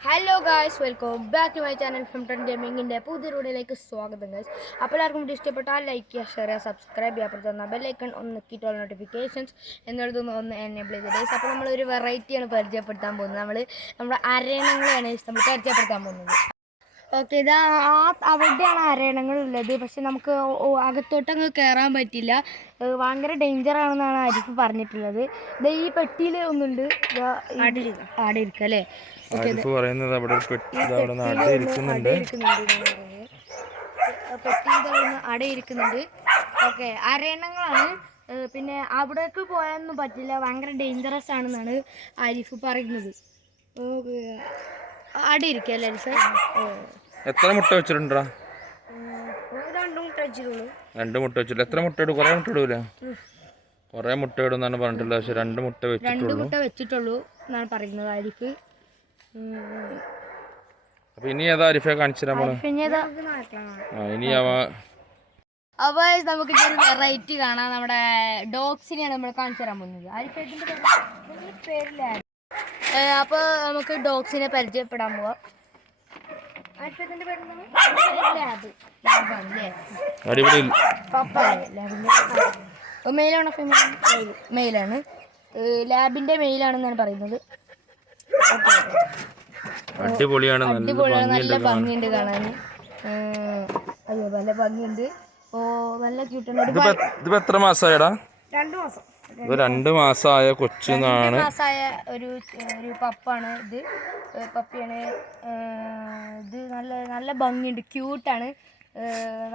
Hello guys welcome back to my channel from Ton ഗെയിമിങ്ങിന്റെ പുതിയ വീഡിയോയിലേക്ക് സ്വാഗതം ഗായ്സ് അപ്പോൾ എല്ലാവർക്കും ഇഷ്ടപ്പെട്ടാൽ ലൈക്ക് ചെയ്യുക ഷെയർ ചെയ്യുക സബ്സ്ക്രൈബ് ചെയ്യുക. അപ്പോൾ തന്ന ബെല്ലൈക്കൺ ഒന്ന് കിട്ടുള്ള നോട്ടിഫിക്കേഷൻസ് എന്നുള്ളതൊന്ന് ഒന്ന് എനേബിൾ ചെയ്ത് ഗൈസ് അപ്പോൾ നമ്മളൊരു വെറൈറ്റിയാണ് പരിചയപ്പെടുത്താൻ പോകുന്നത്. നമ്മൾ നമ്മുടെ അരയണങ്ങളെയാണ് നമ്മൾ പരിചയപ്പെടുത്താൻ പോകുന്നത്. ഓക്കെ ഇതാ ആ അവിടെയാണ് അരയണങ്ങൾ ഉള്ളത് പക്ഷെ നമുക്ക് അകത്തോട്ടങ്ങ് ഓ അകത്തോട്ട് അങ്ങ് കയറാൻ പറ്റില്ല ഭയങ്കര ഡേഞ്ചർ ആണെന്നാണ് ആരിഫ് പറഞ്ഞിട്ടുള്ളത്. ഇത് ഈ പെട്ടിയിൽ ഒന്നുണ്ട്. ആടെ ഇരിക്കുക അല്ലേ? പറയുന്നത് അവിടെ അവിടെ ഇരിക്കുന്നുണ്ട്. അട ഇരിക്കുന്നുണ്ട് ഓക്കെ അരയണങ്ങളാണ് പിന്നെ അവിടേക്ക് പോയാലൊന്നും പറ്റില്ല. ഭയങ്കര ഡേഞ്ചറസ് ആണെന്നാണ് ആരിഫ് പറയുന്നത്. ഓക്കെ അട ഇരിക്കല്ലേ സാർ എത്ര മുട്ട വെച്ചിട്ടുണ്ടാ? രണ്ടും മുട്ട വെച്ചിട്ടുള്ളൂ. രണ്ട് മുട്ട വെച്ചിട്ട് എത്ര മുട്ട ഇടും? കുറേ മുട്ട ഇടൂല? കുറേ മുട്ട ഇടുന്നാണ് പറഞ്ഞിട്ടില്ല പക്ഷെ രണ്ട് മുട്ട രണ്ട് വെച്ചിട്ടുള്ളൂ. മുട്ട വെച്ചിട്ടുള്ളൂ എന്നാണ് പറയുന്നത് ആരിഫ്. അപ്പൊ ഇനി ഏതാ ആരിഫെ കാണിച്ചു നമ്മൾ? ഇനി അവ അപ്പോൾ നമുക്ക് ഇതൊരു വെറൈറ്റി കാണാം. നമ്മുടെ ഡോഗ്സിനെയാണ് നമ്മൾ കാണിച്ചു തരാൻ പോകുന്നത്. ആരിഫ് ഇതിന്റെ പേര്- ഇതിന്റെ പേരില്ല അപ്പോൾ നമുക്ക് ഡോഗ്സിനെ പരിചയപ്പെടാൻ പോവാം. മെയിലാണോ ഫീമെയിൽ മെയിലാണ്. ഏഹ് ലാബിന്റെ മെയിലാണെന്നാണ് പറയുന്നത്. അടിപൊളിയാണ്. നല്ല അടിപൊളിയാണ്. ഭംഗിയുണ്ട് നല്ല ഭംഗിയുണ്ട് കാണാൻ. അയ്യോ നല്ല ഭംഗിയുണ്ട്. ഓ നല്ല ക്യൂട്ടാണ് ഒരു ഇതിപ്പോ എത്ര എത്ര മാസമായടാ രണ്ടു മാസം. ഇത് രണ്ട് മാസമായ കൊച്ചുന്നാണ്. മാസമായ ഒരു ഒരു പപ്പാണ് ഇത്. പപ്പിയാണ് ഇത് നല്ല നല്ല ഭംഗിയുണ്ട് ക്യൂട്ടാണ്.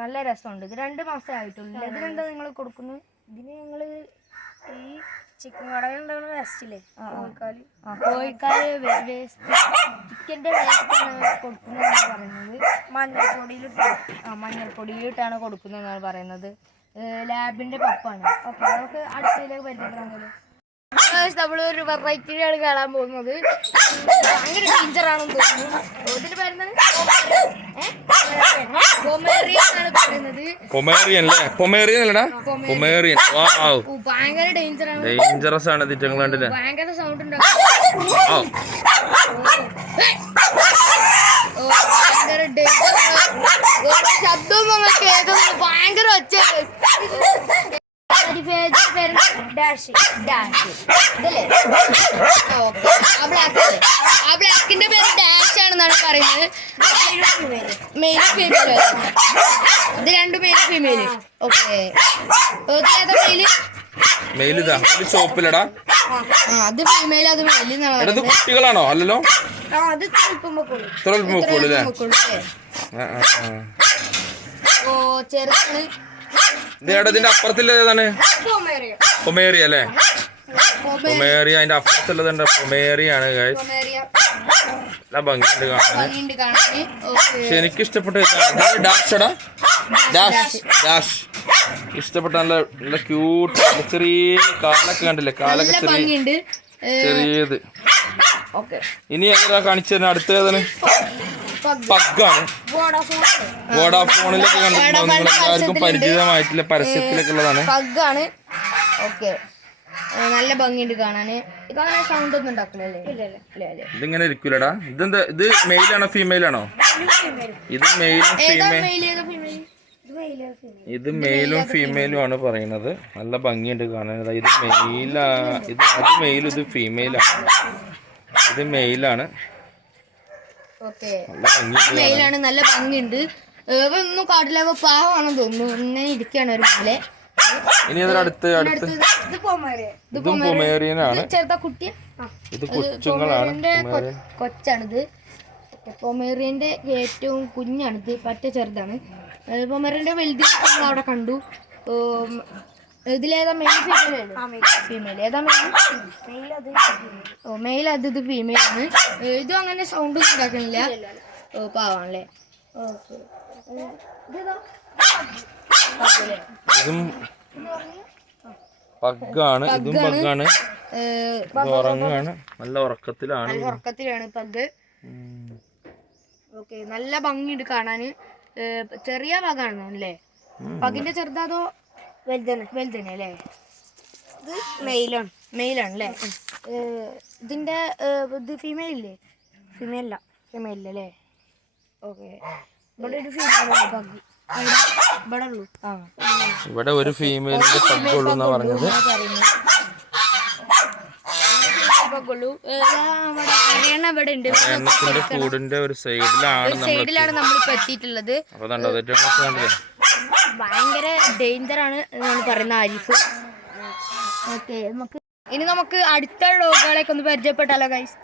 നല്ല രസമുണ്ട്. ഇത് രണ്ട് മാസമേ ആയിട്ടുള്ളൂ. ഇതിനെന്താ നിങ്ങൾ കൊടുക്കുന്നത് ഇതിന് ഞങ്ങൾ ഈ ചിക്കൻ കടയിൽ ഉണ്ടാവുന്ന വേസ്റ്റില്ലേ കോഴിക്കാൽ. കോഴിക്കാൽ വേസ്റ്റ് ചിക്കന്റെ വേസ്റ്റാണ് കൊടുക്കുന്നതെന്നാണ് പറയുന്നത്. മഞ്ഞൾപ്പൊടിയിലിട്ട്. ആ മഞ്ഞൾപ്പൊടിയിലിട്ടാണ് കൊടുക്കുന്നതെന്നാണ് പറയുന്നത്. ലാബിന്റെ പപ്പാണ്. ഓക്കെ നമുക്ക് അടുത്തതിലേക്ക് പരിചയപ്പെടാൻ നമ്മളൊരു വെറൈറ്റിയാണ് കാണാൻ പോകുന്നത്. ഭയങ്കര ഡേഞ്ചർ ആണെന്ന് തോന്നുന്നു ഇതിൽ പറയുന്നത്. പൊമേറിയൻ അല്ലേ? പൊമേറിയൻ അല്ലടാ. പൊമേറിയൻ. വാവ് ഓ, ഭയങ്കര ഡേഞ്ചർ ആണ് ഡേഞ്ചറസ് ആണ് കണ്ടില്ലേ? ഭയങ്കര സൗണ്ട് ഉണ്ടാക്കും ഭയങ്കര ഡേഞ്ചർ ശബ്ദം നമ്മൾ കേൾക്കുന്നത് ഭയങ്കര ഒച്ച ഡാഷ് ഡാഷ്. ഇതല്ലേ? ഓക്കെ ആ ബ്ലാക്ക് ആ ബ്ലാക്കിന്റെ പേര് ഡാഷ് ആണെന്നാണ് പറയുന്നത്. മെയിൽ ഫീമെയിൽ ഇത് രണ്ടു male female okay. Male? Male ഇതാ. ഒരു ചോപ്പിലടാ ആ അത് ഫീമെയിൽ അത് മെയിൽ ഇത് കുട്ടികളാണോ? അല്ലല്ലോ? ആ അത് അല്ലേ. ഓ ചെറുതാണ്. ഇതിന്റെ അപ്പുറത്തില്ലേതാണ് പൊമേറിയ അല്ലേ? പൊമേറിയ അതിന്റെ അപ്പുറത്തുള്ളതുണ്ട് പൊമേറിയാണ് ഭംഗിയുണ്ട് കാണാൻ. പക്ഷെ എനിക്ക് ഇഷ്ടപ്പെട്ട ഇതാണ് ഇത് ഡാഷ് ഡാഷ് ഇഷ്ടപ്പെട്ട നല്ല നല്ല ക്യൂട്ട് ചെറിയ കാലൊക്കെ കണ്ടില്ലേ? കാലൊക്കെ ചെറിയ ചെറിയത് ഇനി ഏതാ കാണിച്ചു തരുന്ന അടുത്ത ഏതാണ്? പഗ്ഗാണ് വോഡാഫോണിലൊക്കെ കണ്ടിട്ടുണ്ടോ നിങ്ങൾ എല്ലാവർക്കും പരിചിതമായിട്ടുള്ള പരസ്യത്തിലൊക്കെ ഉള്ളതാണ് പഗ്ഗാണ് ഓക്കെ. നല്ല ഭംഗിയുണ്ട് കാണാന്. ഇതങ്ങനെ സൗണ്ട് ഒന്നും ഉണ്ടാക്കില്ലല്ലേ ഇല്ല ഇല്ല. ഇല്ല ഇതിങ്ങനെ ഇരിക്കൂലടാ. ഇതെന്താ ഇത് മെയിലാണോ ഫീമെയിലാണോ ഇത് മെയിലും ഫീമെയിൽ മെയിൽ ഏതാ ഫീമെയിൽ ഇത് മെയിലും ഫീമെയിലും ആണ് പറയുന്നത്. നല്ല ഭംഗിയുണ്ട് കാണാൻ. ഇതാ മെയിലാ ഇത് അത് മെയിലും ഇത് ഫീമെയിലാണ് ഇത് മെയിലാണ് മെയിലാണ് നല്ല ഭംഗിയുണ്ട്. ഒന്നും കാട്ടില്ല പാവാണെന്ന് പാവമാണെന്ന് തോന്നുന്നു. ഇങ്ങനെ ഇരിക്കുകയാണ് ഒരു മേലെ. ഇനി അടുത്ത് അടുത്ത്? ഇത് പൊമേറിയ ഇതും പൊമേറിയനാണ്. ചെറുതാ കുട്ടിയ ഇത് കൊച്ചുങ്ങളാണ്. കൊച്ചാണിത്. പൊമേറിയന്റെ ഏറ്റവും കുഞ്ഞാണിത്. പറ്റ ചെറുതാണ്. പൊമേറിയന്റെ വലുത് നമ്മൾ അവിടെ കണ്ടു. ഇതിലേതാ മെയിൽ ഫീമെയിൽ ഫീമെയിൽ ഏതാ മെയിൽ ഓ മെയിൽ അത് ഇത് ഫീമെയിൽ ആണ്. ഇതും അങ്ങനെ സൗണ്ട് ഉണ്ടാക്കണില്ല. ഓ പാവാണല്ലേ? ഓക്കെ ഇതും പഗ്ഗാണ്. ഇതും പഗ്ഗാണ്. ഉറങ്ങാണ്. നല്ല ഉറക്കത്തിലാണ്. ഉറക്കത്തിലാണ് പഗ്. ഓക്കെ നല്ല ഭംഗിയുണ്ട് കാണാന്. ചെറിയ പകാണ് അല്ലേ? പകിന്റെ ചെറുതാതോ വലുതന്നെ വലുതന്നെ അല്ലേ ഇത് മെയിലാണ്. മെയിലാണ് അല്ലേ ഇതിന്റെ ഏഹ് ഇത് ഫീമെയിൽ ഇല്ലേ ഫീമെയിൽ അല്ല? ഫീമെയിൽ അല്ലേ ഓക്കെ. ഇവിടെ ഒരു ഫീമെയിൽ പഗ്ഗി ഇവിടെ ഉള്ളൂ. ആ. ഇവിടെ ഒരു ഫീമെയിലിന്റെ പഗ്ഗുള്ളൂ ഉള്ളൂ എന്നാ പറഞ്ഞത് കൂടിന്റെ ഒരു സൈഡിലാണ് നമ്മൾ സൈഡിലാണ് നമ്മളിപ്പോ എത്തിയിട്ടുള്ളത്. അപ്പൊ കണ്ടോ ഏറ്റവും കണ്ടില്ലേ? ഭയങ്കര ഡേഞ്ചർ ആണ് എന്നാണ് പറയുന്ന ആരിഫ്. ഓക്കെ നമുക്ക് ഇനി നമുക്ക് അടുത്ത ഡോഗുകളൊക്കെ ഒന്ന് പരിചയപ്പെട്ടാലോ ഗൈസ്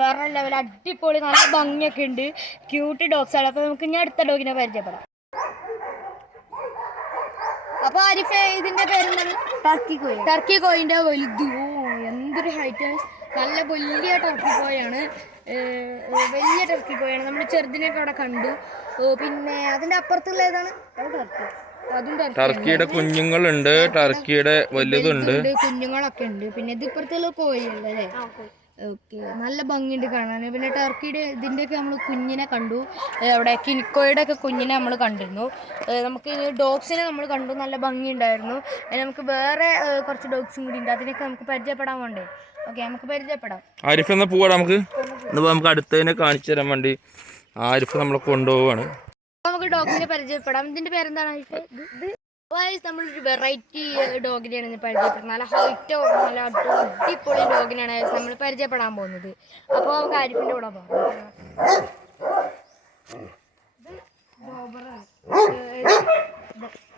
വേറെ ലെവൽ അടിപൊളി നല്ല ഭംഗിയൊക്കെ ഉണ്ട്. ക്യൂട്ട് ഡോഗ്സ് ആണ്. അപ്പൊ നമുക്ക് ഇനി അടുത്ത ഡോഗിനെ പരിചയപ്പെടാം. അപ്പൊ ആരിഫ് ഇതിന്റെ പേര് ടർക്കി കോയി ടർക്കി കോയിന്റെ വലുതു. എന്തൊരു ഹൈറ്റ് നല്ല വലിയ ടർക്കി കോയാണ് വലിയ ടർക്കി കോയാണ് നമ്മൾ ചെറുതിനൊക്കെ അവിടെ കണ്ടു. ഓ, പിന്നെ അതിന്റെ അപ്പുറത്തുള്ള ഏതാണ്? ടർക്കിയുടെ കുഞ്ഞുങ്ങളുണ്ട്. ടർക്കിയുടെ വലുതുണ്ട്. കുഞ്ഞുങ്ങളൊക്കെ ഉണ്ട് പിന്നെ ഇത് ഇപ്പുറത്തുള്ള കോഴിയുണ്ട് അല്ലേ? ഓക്കെ. നല്ല ഭംഗിയുണ്ട് കാണാൻ. പിന്നെ ടർക്കിയുടെ ഇതിന്റെ ഒക്കെ നമ്മൾ കുഞ്ഞിനെ കണ്ടു. അവിടെ കിനിക്കോയുടെ ഒക്കെ കുഞ്ഞിനെ നമ്മൾ കണ്ടിരുന്നു. നമുക്ക് ഡോഗ്സിനെ നമ്മൾ കണ്ടു. നല്ല ഭംഗിയുണ്ടായിരുന്നു. നമുക്ക് വേറെ കുറച്ച് ഡോഗ്സും കൂടി ഉണ്ട്. അതിനൊക്കെ നമുക്ക് പരിചയപ്പെടാൻ വേണ്ടേ ഓക്കെ നമുക്ക് പരിചയപ്പെടാം. ആരിഫ് എന്നാ പോവാ നമുക്ക്? ഇന്നിപ്പോ നമുക്ക് അടുത്തതിനെ കാണിച്ചു തരാൻ വേണ്ടി ആരിഫ് നമ്മളെ കൊണ്ടുപോവാണ്. നമുക്ക് ഡോഗിനെ പരിചയപ്പെടാം. ഇതിന്റെ പേരെന്താണ് ഇത് നമ്മളൊരു വെറൈറ്റി ഡോഗിനെയാണ് ഇന്ന് പരിചയപ്പെടുന്നത്. നല്ല ഹൈറ്റോ നല്ല അടി- അടിപൊളി ഡോഗിനെയാണ് നമ്മൾ പരിചയപ്പെടാൻ പോകുന്നത്. അപ്പോൾ നമുക്ക് ആരിഫിന്റെ കൂടെ പോകാം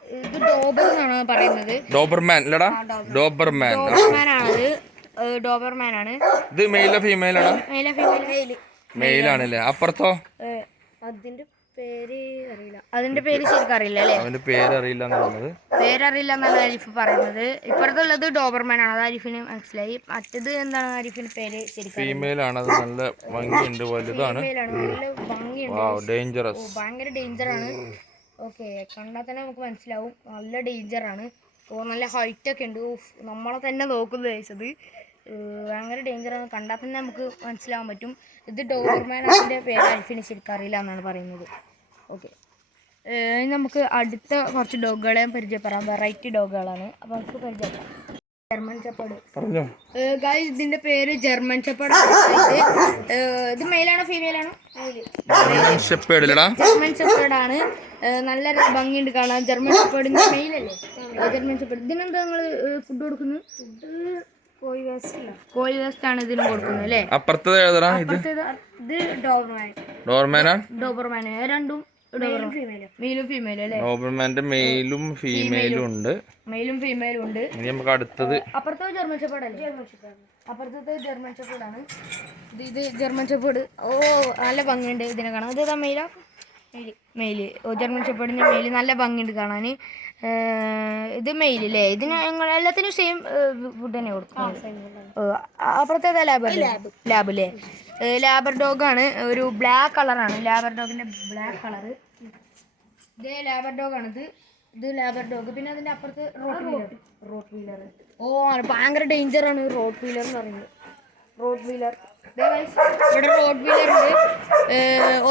ഇത് ഡോബർ എന്നാണ് പറയുന്നത്. ഡോബർമാൻ അല്ലടാ ഡോബർമാൻ ഡോബർമാൻ. ആണത് ഡോബർമാൻ ആണ്? ഇത് മെയിലോ ഫീമെയിലാടാ മെയില ഫീമെയിൽ മെയിലാണല്ലേ അപ്പുറത്തോ? അതിന്റെ പേര് അറിയില്ല. അതിന്റെ പേര് ശരിക്കും അറിയില്ല അല്ലേ? അവന്റെ പേര് അറിയില്ല എന്ന് പറഞ്ഞത്. പേരറിയില്ല എന്നാണ് അരിഫ് പറയുന്നത്. ഇപ്പുറത്തുള്ളത് ഡോബർമാൻ ആണ് അത് അരിഫിന് മനസ്സിലായി. മറ്റത് എന്താണ് അരിഫിന്റെ പേര് ശരിക്കും ഫീമെയിൽ ആണ്. അത് നല്ല ഭംഗിയുണ്ട്. വലുതാണ്. നല്ല ഭംഗിയുണ്ട്. ഡേഞ്ചറസ് ഭയങ്കര ഡേഞ്ചർ ആണ്. ഓക്കെ കണ്ടാൽ തന്നെ നമുക്ക് മനസ്സിലാവും. നല്ല ഡേഞ്ചർ ആണ്. ഓ നല്ല ഹൈറ്റ് ഒക്കെ ഉണ്ട്. നമ്മളെ തന്നെ നോക്കുന്നത് കഴിച്ചത് ഭയങ്കര ഡേഞ്ചർ ആണ്. കണ്ടാൽ തന്നെ നമുക്ക് മനസ്സിലാവാൻ പറ്റും. ഇത് ഡോർമാൻ അതിന്റെ പേര് ആരിഫിന് ശരിക്കും അറിയില്ല എന്നാണ് പറയുന്നത്. ഓക്കെ ഇനി നമുക്ക് അടുത്ത കുറച്ച് ഡോഗുകളെ പരിചയപ്പെടാം. വെറൈറ്റി ഡോഗുകളാണ്. അപ്പോൾ നമുക്ക് പരിചയപ്പെടാം. ജർമ്മൻ ചപ്പാട് ഗായ് ഇതിന്റെ പേര് ജർമ്മൻ ചപ്പാട് ഇത് മെയിലാണോ ഫീമെയിലാണോ ആണോ ജർമ്മൻ ചപ്പാടാണ് നല്ല ഭംഗിയുണ്ട് കാണാൻ. ജർമ്മൻ ചപ്പാടിന്റെ മെയിലല്ലേ ജർമ്മൻ ചപ്പാട് ഇതിനെന്താ നിങ്ങൾ ഫുഡ് കൊടുക്കുന്നത്? ഫുഡ് കോഴി വേസ്റ്റ് കോഴി വേസ്റ്റ് ആണ് ഇതിന് കൊടുക്കുന്നത് അല്ലേ? അപ്പുറത്തത് ഏതാ ഇത്? ഇത് ഡോബർമാൻ. ഡോർമാനാ ഡോബർമാൻ. ഡണ്ടും മെയിലും ഫീമെയിലും അല്ലേ? ഡോബർമാന്റെ മെയിലും ഫീമെയിലും ഉണ്ട്. മെയിലും ഫീമെയിലും ഉണ്ട്. ഇനി നമുക്ക് അടുത്തത് അപ്പുറത്തെ ജർമ്മൻ ഷെപ്പേർഡ് അല്ലേ ജർമ്മൻ ഷെപ്പേർഡ് അപ്പുറത്തെ ജർമ്മൻ ഷെപ്പേർഡ് ആണ് ഇത് ഇത് ജർമ്മൻ ഷെപ്പേർഡ് ഓ നല്ല ഭംഗിയുണ്ട് ഇതിനെ കാണാൻ. ഇത് മെയിലാ? മെയിൽ ഓ ജർമ്മൻ ഷെപ്പേർഡിന്റെ മെയിൽ നല്ല ഭംഗിയുണ്ട് കാണാൻ ഇത് മെയിലല്ലേ ഇതിന് ഞങ്ങൾ എല്ലാത്തിനും സെയിം ഫുഡ് തന്നെ കൊടുക്കും. അപ്പുറത്തെ ലാബ് ലാബ് അല്ലേ ലാബർ ഡോഗ് ആണ്. ഒരു ബ്ലാക്ക് കളറാണ് ലാബർ ഡോഗിന്റെ ബ്ലാക്ക് കളറ് ഇതേ ലാബർ ഡോഗ് ആണ് ഇത്. ഇത് ലാബർ ഡോഗ് പിന്നെ അതിന്റെ അപ്പുറത്ത് റോട്ട് വീലർ റോട്ട് വീലർ ഓ ഭയങ്കര ഡേഞ്ചർ ആണ്. റോട്ട് വീലർ എന്ന് പറയുന്നത്. റോട്ട് വീലർ ഇവിടെ റോഡ് വീലർ ഉണ്ട്.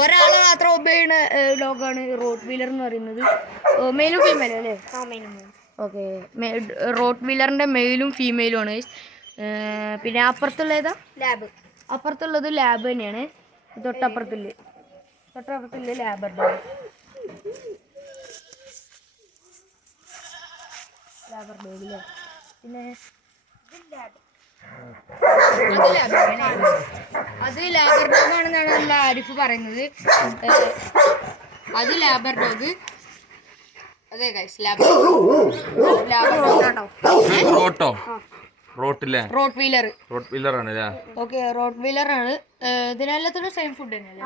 ഒരാൾ ഒരാളെ മാത്രം ഒബ് ചെയ്യുന്ന ഡോഗാണ് റോഡ് വീലർ എന്ന് പറയുന്നത്. മെയിലും ഫീമെയിലും അല്ലേ? ഓക്കെ റോഡ് വീലറിന്റെ മെയിലും ഫീമെയിലും ആണ് പിന്നെ അപ്പുറത്തുള്ള ഏതാ? ലാബ് അപ്പുറത്തുള്ളത് ലാബ് തന്നെയാണ്. തൊട്ടപ്പുറത്തുള്ള. തൊട്ടപ്പുറത്തുള്ള ലാബർ ഡോഗ് ലാബർ ഡോഗ് അല്ലേ? പിന്നെ ലാബർ അത് ലാബർ ഡോഗ് ആണെന്നാണ് നമ്മൾ ആരിഫ് പറയുന്നത്. അത് ലാബർ ഡോഗ് അതെ ഗൈസ് ലാബർ ലാബർ ഡോഗ് ആണോ റോട്ടോ റോട്ടില്ലേ? Rottweiler. റോട്ട് വീലർ ആണ് അല്ലേ ഓക്കെ റോട്ട് വീലർ ആണ് ഇതിനെല്ലാത്തിനും സെയിം ഫുഡ് തന്നെയല്ലേ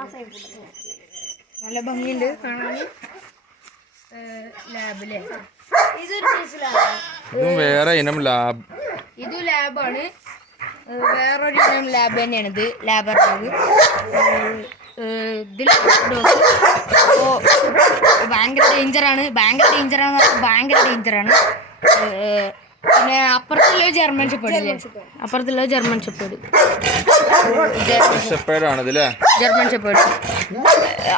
നല്ല ഭംഗിയുണ്ട് കാണാൻ. ലാബിലെ ഇതൊരു സൈസിലാണ് ഇതും വേറെ ഇനം ലാബ്. ഇതും ലാബാണ്. വേറൊരു ഇനം ലാബ് തന്നെയാണ്. ഇത് ലാബർ ഡോഗ് ഇതിൽ ഡോഗ് ആണ്. ഭയങ്കര ഡേഞ്ചറാണ് ഭയങ്കര ഡേഞ്ചറാണ് ഭയങ്കര ഡേഞ്ചറാണ് പിന്നെ അപ്പുറത്തുള്ള ജർമ്മൻ ഷെപ്പേർഡ് അപ്പുറത്തുള്ള ജർമ്മൻ ഷെപ്പേഡ് ജർമ്മൻ ഷെപ്പേഡ്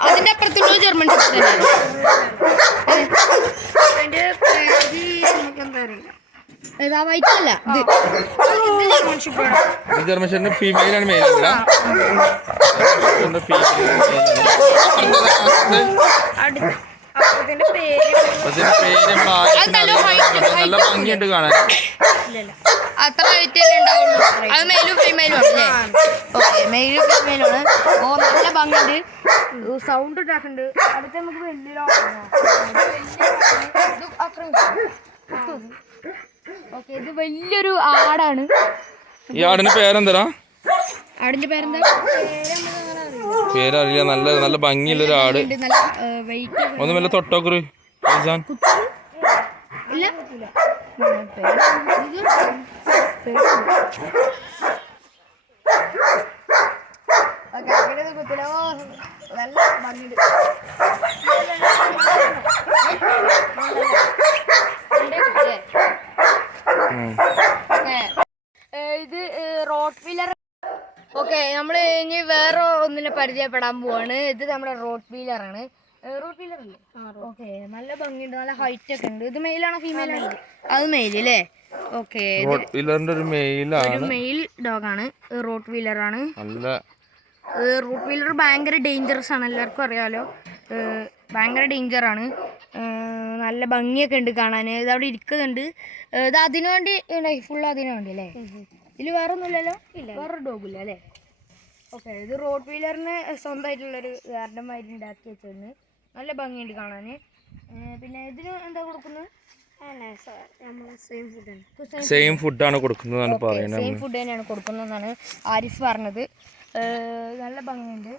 അതിന്റെ അപ്പുറത്തുള്ള ജർമ്മൻ ഷെപ്പേർഡ് ഏതാ വൈറ്റ് അല്ല ഇത് ജർമ്മൻ ഇത് ഫീമെയിൽ ആണ് മെയിൽ. നല്ല ഭംഗിയുണ്ട് കാണാൻ അത്ര ഉണ്ടാവുള്ളൂ. അത് മെയിലും ഫീമെയിലും ആണ് ഓക്കെ മെയിലും ഫീമെയിലും ആണ്. ഓ നല്ല ഭംഗിയുണ്ട്. സൗണ്ട് ഉണ്ടാക്കുന്നുണ്ട് അടുത്ത നമുക്ക് വലിയൊരു ഓക്കെ ഇത് വലിയൊരു ആടാണ്. ഈ ആടിന് പേരെന്തരാ ആടിന്റെ പേരെന്താ? പേരറിയില്ല നല്ല നല്ല ഭംഗിയുള്ള ഒരു ആട് നല്ല വെയിറ്റ് ഒന്ന് വല്ല തൊട്ടോക്കുറി ഫൈസാൻ. ഇല്ല. നല്ല ഭംഗിയുണ്ട് ഇത് റോഡ് വീലർ ഓക്കെ നമ്മൾ ഇനി വേറെ ഒന്നിനെ പരിചയപ്പെടാൻ പോവാണ്. ഇത് നമ്മുടെ റോഡ് വീലർ ആണ് റോഡ് വീലർ അല്ലേ ഓക്കെ നല്ല ഭംഗിയുണ്ട് നല്ല ഹൈറ്റ് ഒക്കെ ഉണ്ട്. ഇത് മെയിലാണോ ഫീമെയിലാണോ അത് മെയിൽ അല്ലേ ഓക്കെ റോഡ് വീലറിന്റെ ഒരു മെയിൽ ഒരു മെയിൽ ഡോഗാണ് റോഡ് ആണ്. നല്ല റോഡ് വീലർ ഭയങ്കര ഡേഞ്ചറസ് ആണ് എല്ലാവർക്കും അറിയാലോ. ഏഹ് ഭയങ്കര ഡേഞ്ചറാണ്. നല്ല ഭംഗിയൊക്കെ ഉണ്ട് കാണാൻ. ഇത് അവിടെ ഇരിക്കുന്നുണ്ട്. ഇത് അതിനു വേണ്ടി ഫുൾ അതിനു വേണ്ടി അല്ലേ? ഇതിൽ വേറെ ഒന്നുമില്ലല്ലോ വേറെ ഡോഗില്ല അല്ലേ? ഓക്കെ ഇത് റോഡ് വീലറിന് സ്വന്തമായിട്ടുള്ളൊരു ഗാർഡൻ ഉണ്ടാക്കി വെച്ചിരുന്നു നല്ല ഭംഗിയുണ്ട് കാണാൻ. പിന്നെ ഇതിന് എന്താ കൊടുക്കുന്നത് സെയിം ഫുഡാണ് സെയിം ഫുഡാണ് കൊടുക്കുന്നതാണ് പറയുന്നത് സെയിം ഫുഡ് തന്നെയാണ് കൊടുക്കുന്നതെന്നാണ് ആരിഫ് പറഞ്ഞത്. നല്ല ഭംഗിയുണ്ട്.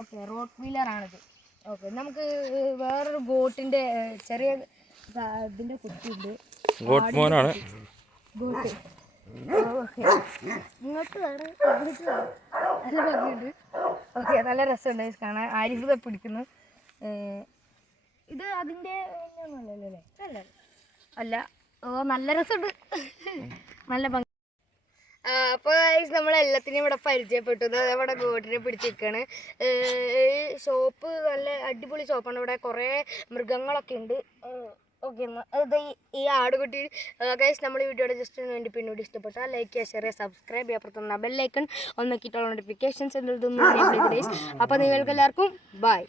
ഓക്കെ റോഡ് വീലറാണിത് ഓക്കെ നമുക്ക് വേറൊരു ബോട്ടിന്റെ ചെറിയ ഇതിന്റെ കുട്ടിയുണ്ട്. ഗോട്ട് മോനാണ്. ഇങ്ങോട്ട് വേറെ ഇങ്ങോട്ട് നല്ല ഭംഗിയുണ്ട്. ഓക്കെ നല്ല രസമുണ്ട് കാണാൻ. ആരിഫ് പിടിക്കുന്നു. ഇത് അതിന്റെ അല്ല. ഓ നല്ല രസമുണ്ട്. നല്ല ഭംഗി. അപ്പോൾ നമ്മൾ എല്ലാത്തിനെയും ഇവിടെ പരിചയപ്പെട്ടു. ഇവിടെ ഗോട്ടിനെ പിടിച്ചിരിക്കുകയാണ് ഷോപ്പ് നല്ല അടിപൊളി ഷോപ്പാണ് ഇവിടെ കുറേ മൃഗങ്ങളൊക്കെ ഉണ്ട്. ഓക്കെ അത് ഈ ആടുകുട്ടി ഗൈസ് നമ്മൾ വീഡിയോയുടെ ജസ്റ്റ് വേണ്ടി പിന്നീട് ഇഷ്ടപ്പെട്ടാൽ ലൈക്ക് ചെയ്യുക ഷെയർ സബ്സ്ക്രൈബ് ചെയ്യുക. അപ്പുറത്തുനിന്ന് ബെല്ലൈക്കൺ ഒന്ന് നോക്കിയിട്ടുള്ള നോട്ടിഫിക്കേഷൻസ് എന്തെങ്കിലും അപ്പോൾ നിങ്ങൾക്ക് എല്ലാവർക്കും ബൈ